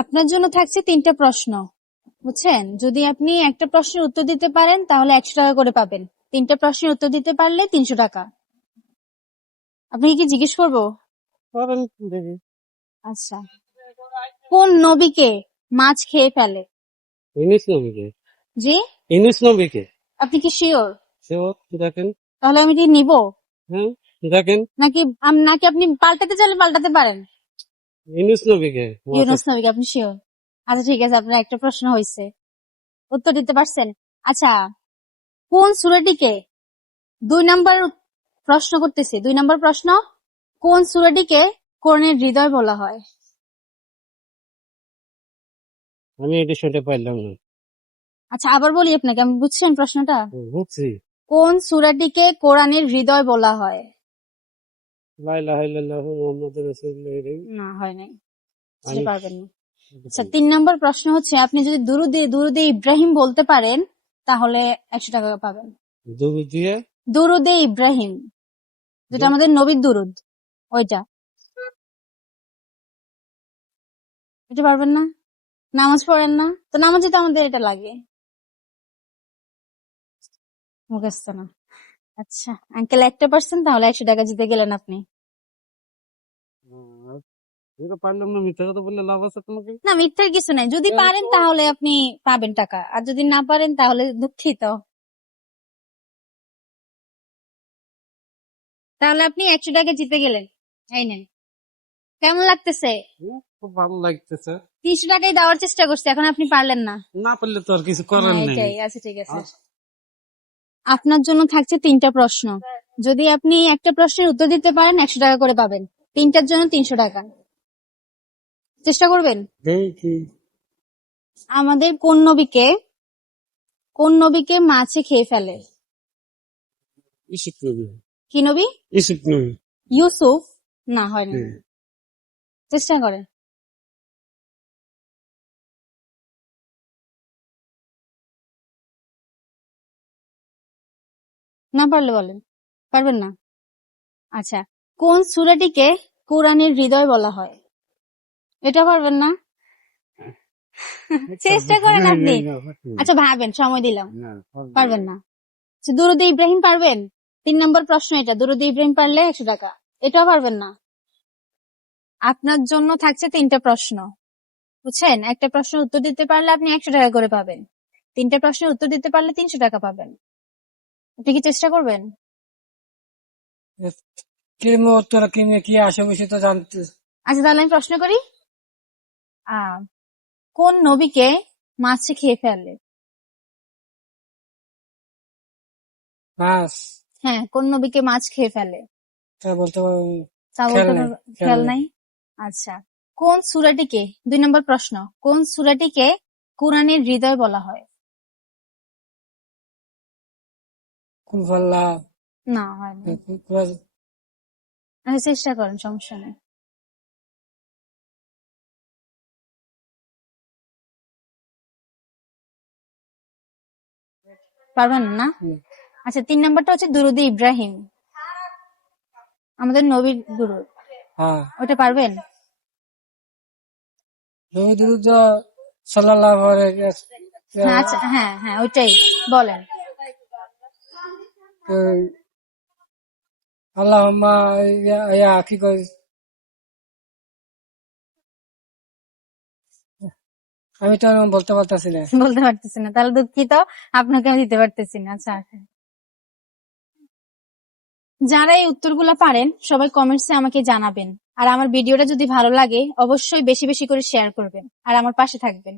আপনার জন্য থাকছে 3টা প্রশ্ন, বুঝছেন? যদি আপনি একটা প্রশ্নের উত্তর দিতে পারেন তাহলে 100 টাকা করে পাবেন। 3টা প্রশ্নের উত্তর দিতে পারলে 300 টাকা। আপনি কি জিজ্ঞেস করবো? করেন দেখি। আচ্ছা, কোন নবীকে মাছ খেয়ে ফেলে? ইউনুস নবীকে। জি, ইউনুস নবীকে। আপনি কি শিওর? সেও দেখেন। তাহলে আমি কি নিব হ্যাঁ দেখেন। নাকি আপনি পাল্টাতে চাইলে পাল্টাতে পারেন? ইউনুস নবীকে। ইউনুস নবীকে আপনি শিওর? আচ্ছা ঠিক আছে, আপনার একটা প্রশ্ন হয়েছে, উত্তর দিতে পারছেন। আচ্ছা, কোন সূরাটিকে 2 নাম্বার প্রশ্ন করতেছি, 2 নাম্বার প্রশ্ন, কোন সূরাটিকে কোরআনের হৃদয় বলা হয়? আমি এটা শুনতে পারলাম না। আচ্ছা আবার বলি আপনাকে, আমি বুঝছেন প্রশ্নটা? বুঝছি। কোন সূরাটিকে কোরআনের হৃদয় বলা হয়? লা ইলাহা ইল্লাল্লাহু মুহাম্মাদুর রাসূলুল্লাহ। না, হয় নাই, সেটা আমি পারবেন না। আচ্ছা, 3 নাম্বার প্রশ্ন হচ্ছে, আপনি যদি দুরুদে ইব্রাহিম বলতে পারেন তাহলে 100 টাকা পাবেন। দুধ দিয়ে দুরুদে ইব্রাহিম, যেটা আমাদের নবীর দুরুদ, ওইটা। এটা পারবেন না? নামাজ পড়েন না তো? নামাজে তো আমাদের এটা লাগে, মুখস্থ না। আচ্ছা আঙ্কেল, 1% তাহলে 100 টাকা জিতে গেলেন আপনি। এটা পারলাম না, মিথ্যা কথা বললে লাভ আছে তোমাকে? না, মিথ্যার কিছু নাই, যদি পারেন তাহলে আপনি পাবেন টাকা, আর যদি না পারেন তাহলে দুঃখিত। তাহলে আপনি 100 টাকা জিতে গেলেন, এই নেন। কেমন লাগতেছে? খুব ভালো লাগতেছে। 300 টাকাই দেওয়ার চেষ্টা করছি, এখন আপনি পারলেন না। না পারলে তো আর কিছু করার হ্যাঁ, নেই। এটাই আছে, ঠিক আছে। আপনার জন্য থাকছে 3টা প্রশ্ন, যদি আপনি একটা প্রশ্নের উত্তর দিতে পারেন 100 টাকা করে পাবেন। 3টার জন্য 300 টাকা। চেষ্টা করবেন? দেখি। আমাদের কোন নবীকে মাছে খেয়ে ফেলে? ইসুফ নবী। কি নবী? ইসুফ নবী। ইউসুফ? না, হয় না, চেষ্টা করেন। না পারলে বলেন, পারবেন না? আচ্ছা, কোন সূরাটিকে কোরআনের হৃদয় বলা হয়? এটা পারবেন না? চেষ্টা করেন আপনি। আচ্ছা ভাবেন, সময় দিলাম। পারবেন না? আচ্ছা, দুরুদে ইব্রাহিম পারবেন? 3 নাম্বার প্রশ্ন এটা, দুরুদে ইব্রাহিম পারলে 100 টাকা। এটাও পারবেন না? আপনার জন্য থাকছে 3টা প্রশ্ন, বুঝছেন? একটা প্রশ্নের উত্তর দিতে পারলে আপনি 100 টাকা করে পাবেন। 3টা প্রশ্নের উত্তর দিতে পারলে 300 টাকা পাবেন। আপনি কি চেষ্টা করবেন? কি আসে বসে তো জানতে। আচ্ছা তাহলে আমি প্রশ্ন করি, কোন নবীকে মাছে খেয়ে ফেলে? মাছ হ্যাঁ, কোন নবীকে মাছ খেয়ে ফেলে? তা বলতে তা বলতে খেয়াল নাই। আচ্ছা, কোন সূরাটিকে, 2 নাম্বার প্রশ্ন, কোন সূরাটিকে কোরআনের হৃদয় বলা হয়? না, হয় না। আচ্ছা, চেষ্টা করেন, সমস্যা নেই। পারবেন না? আচ্ছা, 3 নাম্বারটা হচ্ছে দুরুদে ইব্রাহিম, আমাদের নবীর দুরুদ, ওটা পারবেন? হ্যাঁ, আচ্ছা, হ্যাঁ হ্যাঁ, ওইটাই বলেন। আল্লাহুম্মা ইয়া কি কই আমি তো বলতে পারতেছি না। বলতে পারতেছি না, তাহলে দুঃখিত, আপনাকে আমি দিতে পারতেছি না। আচ্ছা, যারা এই উত্তরগুলো পারেন সবাই কমেন্টসে আমাকে জানাবেন, আর আমার ভিডিওটা যদি ভালো লাগে অবশ্যই বেশি বেশি করে শেয়ার করবেন আর আমার পাশে থাকবেন।